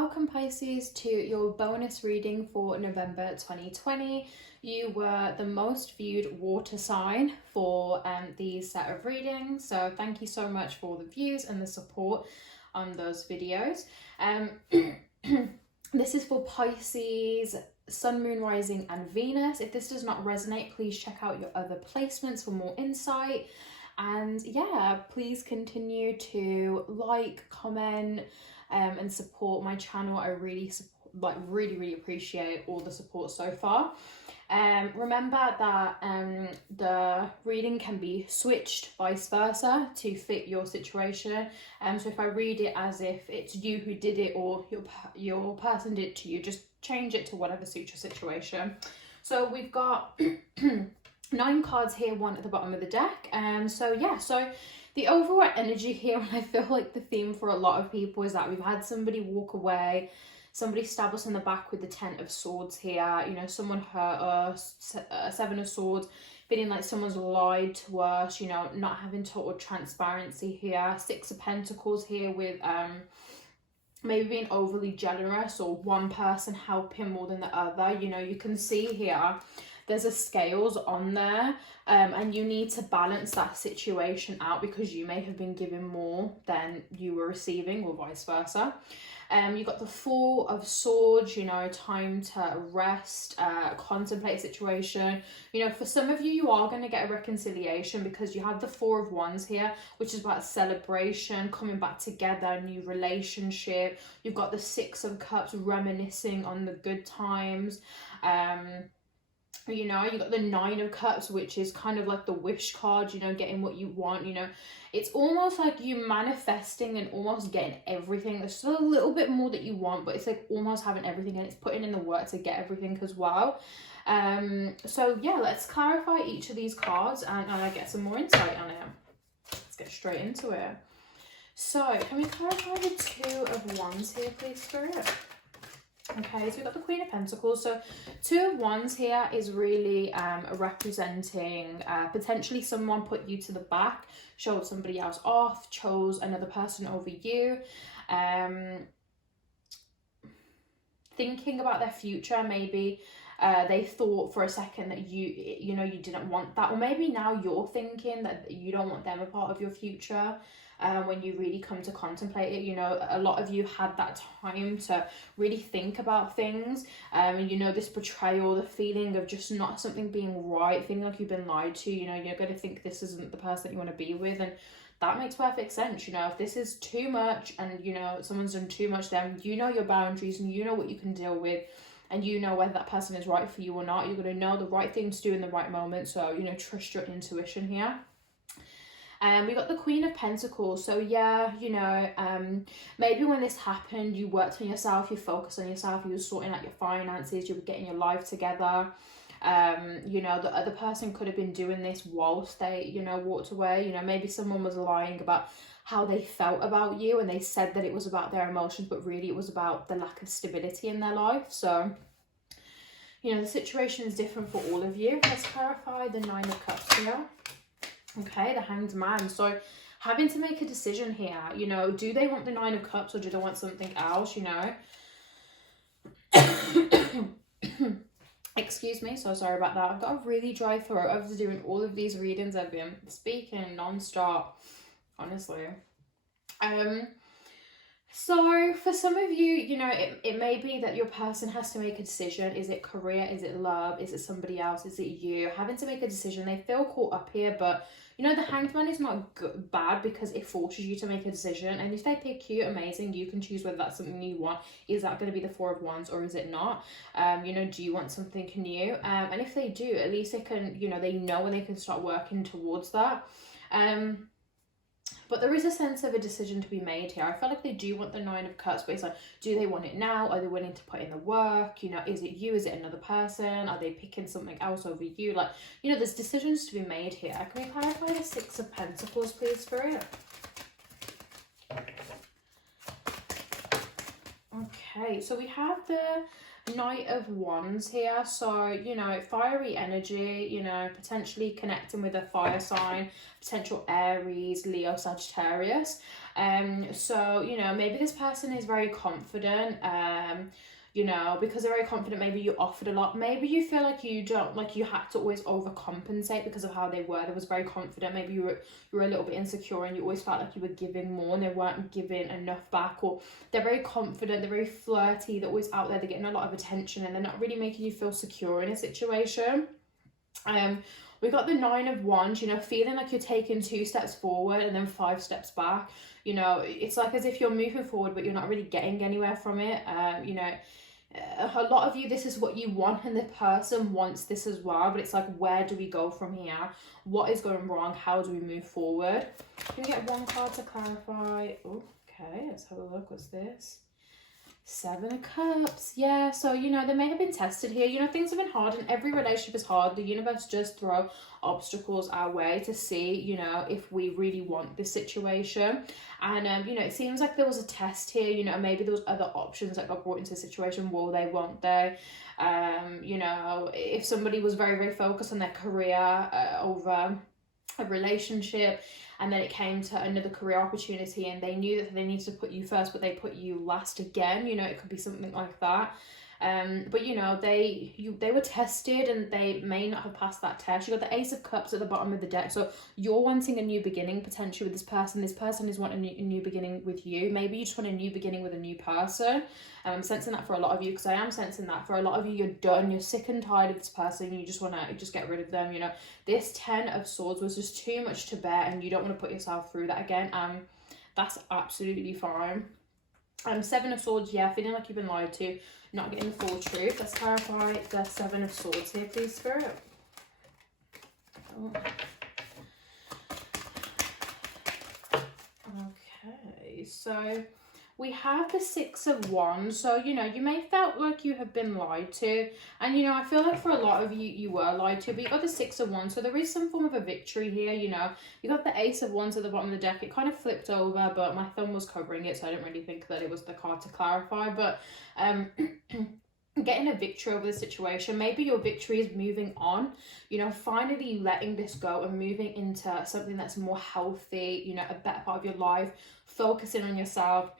welcome Pisces to your bonus reading for November 2020. You were the most viewed water sign for these set of readings, so thank you so much for the views and the support on those videos. This is for Pisces, Sun, Moon, Rising and Venus. If this does not resonate, please check out your other placements for more insight. And yeah, please continue to like, comment and support my channel. I really appreciate all the support so far. Remember that the reading can be switched vice versa to fit your situation. So if I read it as if it's you who did it or your person did it to you, just change it to whatever suits your situation. So we've got 9 cards here, one at the bottom of the deck. So the overall energy here, and I feel like the theme for a lot of people is that we've had somebody walk away, somebody stab us in the back with the 10 of Swords here, you know, someone hurt us, 7 of Swords, feeling like someone's lied to us, you know, not having total transparency here, 6 of Pentacles here with maybe being overly generous or one person helping more than the other. You know, you can see here there's a scales on there, and you need to balance that situation out because you may have been given more than you were receiving or vice versa. You got the 4 of Swords, you know, time to rest, contemplate a situation. You know, for some of you, you are going to get a reconciliation because you have the 4 of Wands here, which is about celebration, coming back together, new relationship. You've got the 6 of Cups, reminiscing on the good times. You know, you got the 9 of Cups, which is kind of like the wish card, you know, getting what you want. You know, it's almost like you manifesting and almost getting everything. There's still a little bit more that you want, but it's like almost having everything, and it's putting in the work to get everything as well. So yeah, let's clarify each of these cards and get some more insight on it. Let's get straight into it. So can we clarify the 2 of Wands here, please, Spirit? Okay, so we've got the Queen of Pentacles. So 2 of Wands here is really representing potentially someone put you to the back, showed somebody else off, chose another person over you, thinking about their future. Maybe they thought for a second that you know, you didn't want that, or maybe now you're thinking that you don't want them a part of your future. When you really come to contemplate it, you know, a lot of you had that time to really think about things, and you know, this betrayal, the feeling of just not something being right, feeling like you've been lied to, you know, you're going to think this isn't the person that you want to be with, and that makes perfect sense. You know, if this is too much and, you know, someone's done too much, then you know your boundaries and you know what you can deal with, and you know whether that person is right for you or not. You're going to know the right thing to do in the right moment, so, you know, trust your intuition here. We got the Queen of Pentacles. So yeah, you know, maybe when this happened, you worked on yourself, you focused on yourself, you were sorting out your finances, you were getting your life together. You know, the other person could have been doing this whilst they, you know, walked away. You know, maybe someone was lying about how they felt about you, and they said that it was about their emotions, but really it was about the lack of stability in their life. So, you know, the situation is different for all of you. Let's clarify the 9 of Cups here. Okay, the Hanged Man. So having to make a decision here, you know, do they want the 9 of Cups or do they want something else, you know? Excuse me, so sorry about that. I've got a really dry throat. I was doing all of these readings. I've been speaking non-stop, honestly. So for some of you, you know, it may be that your person has to make a decision. Is it career? Is it love? Is it somebody else? Is it you? Having to make a decision. They feel caught up here, but you know, the Hanged Man is not bad because it forces you to make a decision. And if they pick you, amazing. You can choose whether that's something you want. Is that going to be the 4 of Wands or is it not? You know, do you want something new? And if they do, at least they can, you know, they know and they can start working towards that. But there is a sense of a decision to be made here. I feel like they do want the 9 of Cups, but it's like, do they want it now? Are they willing to put in the work? You know, is it you? Is it another person? Are they picking something else over you? Like, you know, there's decisions to be made here. Can we clarify the 6 of Pentacles, please, Spirit? Okay, so we have the Knight of Wands here. So, you know, fiery energy, you know, potentially connecting with a fire sign, potential Aries, Leo, Sagittarius. So, you know, maybe this person is very confident, you know, because they're very confident. Maybe you offered a lot. Maybe you feel like you don't, like you had to always overcompensate because of how they were. They was very confident. Maybe you were a little bit insecure and you always felt like you were giving more and they weren't giving enough back. Or they're very confident, they're very flirty, they're always out there, they're getting a lot of attention and they're not really making you feel secure in a situation. We got the Nine of Wands, you know, feeling like you're taking 2 steps forward and then 5 steps back. You know, it's like as if you're moving forward, but you're not really getting anywhere from it. You know, a lot of you, this is what you want and the person wants this as well, but it's like, where do we go from here? What is going wrong? How do we move forward? Can we get one card to clarify? Oh, okay, let's have a look. What's this? 7 of Cups. Yeah, so, you know, they may have been tested here. You know, things have been hard and every relationship is hard. The universe just throw obstacles our way to see, you know, if we really want this situation. And, you know, it seems like there was a test here. You know, maybe there was other options that got brought into the situation. Will they, won't they? You know, if somebody was very, very focused on their career over a relationship, and then it came to another career opportunity and they knew that they needed to put you first but they put you last again, you know, it could be something like that. But you know, they were tested and they may not have passed that test. You got the Ace of Cups at the bottom of the deck, so you're wanting a new beginning potentially with this person is wanting a new beginning with you. Maybe you just want a new beginning with a new person. I'm sensing that for a lot of you, because I am sensing that for a lot of you, you're done, you're sick and tired of this person, you just want to just get rid of them. You know, this 10 of Swords was just too much to bear and you don't want to put yourself through that again. That's absolutely fine. 7 of Swords, yeah, feeling like you've been lied to, not getting the full truth. Let's clarify the 7 of Swords here, please, Spirit. Oh. Okay, so we have the 6 of Wands. So, you know, you may felt like you have been lied to. And, you know, I feel like for a lot of you, you were lied to. But you got the 6 of Wands. So there is some form of a victory here, you know. You got the Ace of Wands at the bottom of the deck. It kind of flipped over, but my thumb was covering it. So I didn't really think that it was the card to clarify. But getting a victory over the situation. Maybe your victory is moving on, you know, finally letting this go and moving into something that's more healthy, you know, a better part of your life, focusing on yourself.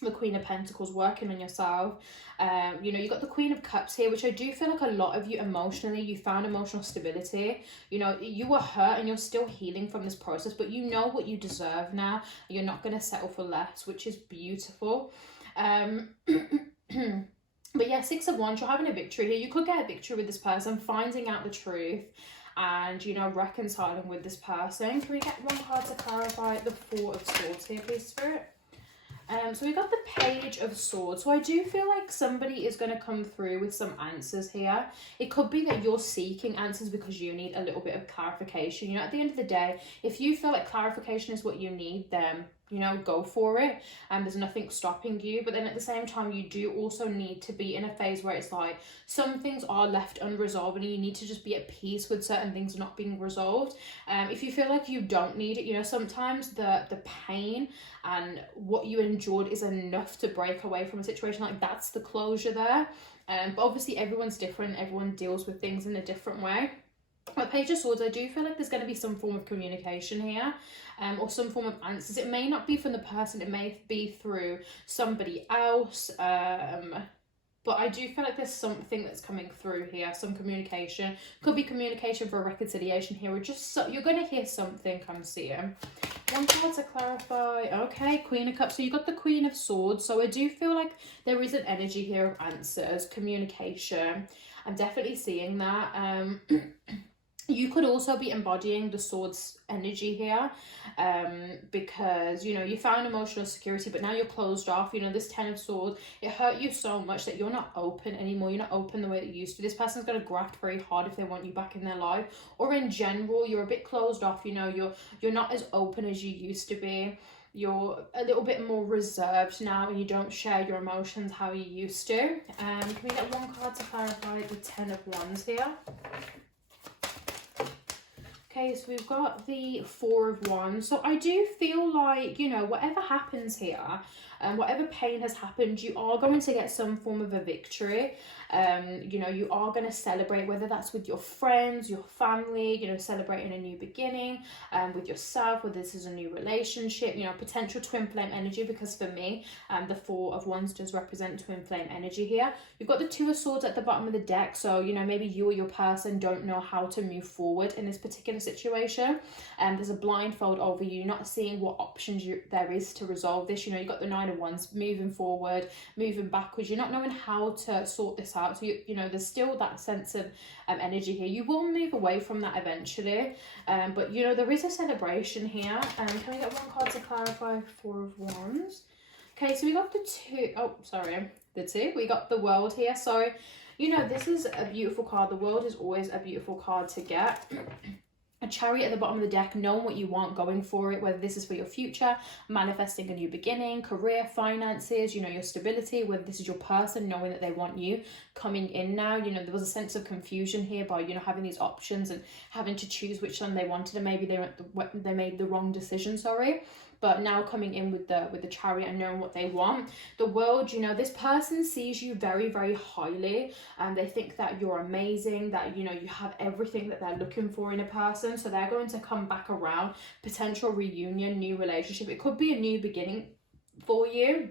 The Queen of Pentacles, working on yourself. You know, you got the Queen of Cups here, which I do feel like a lot of you emotionally, you found emotional stability. You know, you were hurt and you're still healing from this process, but you know what you deserve now. You're not going to settle for less, which is beautiful. But yeah, 6 of Wands, you're having a victory here. You could get a victory with this person, finding out the truth and, you know, reconciling with this person. Can we get one card to clarify the 4 of Swords here, please, Spirit? So we got the Page of Swords. So I do feel like somebody is going to come through with some answers here. It could be that you're seeking answers because you need a little bit of clarification. You know, at the end of the day, if you feel like clarification is what you need, then, you know, go for it. And there's nothing stopping you. But then at the same time, you do also need to be in a phase where it's like some things are left unresolved and you need to just be at peace with certain things not being resolved. If you feel like you don't need it, you know, sometimes the pain and what you endured is enough to break away from a situation. Like, that's the closure there. But obviously everyone's different. Everyone deals with things in a different way. But Page of Swords, I do feel like there's going to be some form of communication here, or some form of answers. It may not be from the person, it may be through somebody else, but I do feel like there's something that's coming through here, some communication. Could be communication for a reconciliation here, or just so, you're going to hear something, I'm seeing. One card to clarify. Okay, Queen of Cups. So you got the Queen of Swords. So I do feel like there is an energy here of answers, communication. I'm definitely seeing that. You could also be embodying the Swords energy here, because, you know, you found emotional security, but now you're closed off. You know, this 10 of Swords, it hurt you so much that you're not open anymore. You're not open the way that you used to. This person's going to graft very hard if they want you back in their life, or in general, you're a bit closed off. You know, you're not as open as you used to be. You're a little bit more reserved now and you don't share your emotions how you used to. Can we get one card to clarify the 10 of Wands here? Okay, so we've got the 4 of Wands. So I do feel like, you know, whatever happens here, and whatever pain has happened, you are going to get some form of a victory. You know, you are going to celebrate, whether that's with your friends, your family, you know, celebrating a new beginning, with yourself, whether this is a new relationship, you know, potential twin flame energy, because for me, the Four of Wands does represent twin flame energy here. You've got the Two of Swords at the bottom of the deck, so, you know, maybe you or your person don't know how to move forward in this particular situation. There's a blindfold over you, not seeing what options there is to resolve this. You know, you've got the Nine of Wands, moving forward, moving backwards. You're not knowing how to sort this out. So, you know, there's still that sense of energy here. You will move away from that eventually. But, you know, there is a celebration here. Can we get one card to clarify Four of Wands? Okay, so we got the two. We got the World here. So, you know, this is a beautiful card. The World is always a beautiful card to get. A Chariot at the bottom of the deck, knowing what you want, going for it, whether this is for your future, manifesting a new beginning, career, finances, you know, your stability, whether this is your person, knowing that they want you coming in now. You know, there was a sense of confusion here by, you know, having these options and having to choose which one they wanted, and maybe they made the wrong decision, but now coming in with the Chariot and knowing what they want. The World, you know, this person sees you very, very highly, and they think that you're amazing, that, you know, you have everything that they're looking for in a person. So they're going to come back around, potential reunion, new relationship. It could be a new beginning for you.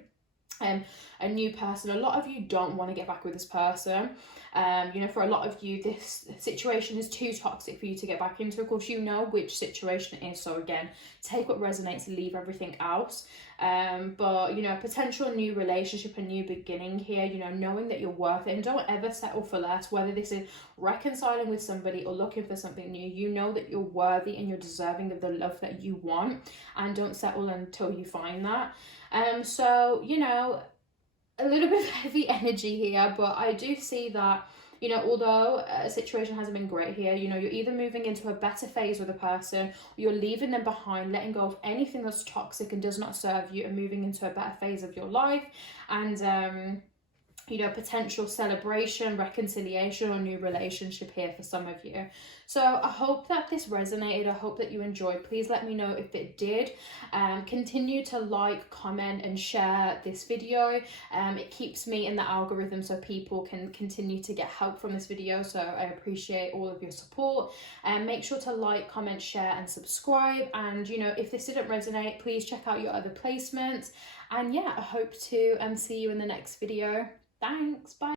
A new person. A lot of you don't want to get back with this person. You know, for a lot of you, this situation is too toxic for you to get back into. Of course, you know which situation it is. So again, take what resonates, leave everything else. But, you know, potential new relationship, a new beginning here, you know, knowing that you're worth it, and don't ever settle for less, whether this is reconciling with somebody or looking for something new. You know that you're worthy and you're deserving of the love that you want, and don't settle until you find that. So, you know, a little bit of heavy energy here, but I do see that, you know, although a situation hasn't been great here, you know, you're either moving into a better phase with a person, or you're leaving them behind, letting go of anything that's toxic and does not serve you, and moving into a better phase of your life. And you know, potential celebration, reconciliation, or new relationship here for some of you. So I hope that this resonated. I hope that you enjoyed. Please let me know if it did. Continue to like, comment, and share this video. It keeps me in the algorithm so people can continue to get help from this video. So I appreciate all of your support. And make sure to like, comment, share, and subscribe. And, you know, if this didn't resonate, please check out your other placements. And yeah, I hope to see you in the next video. Thanks, bye.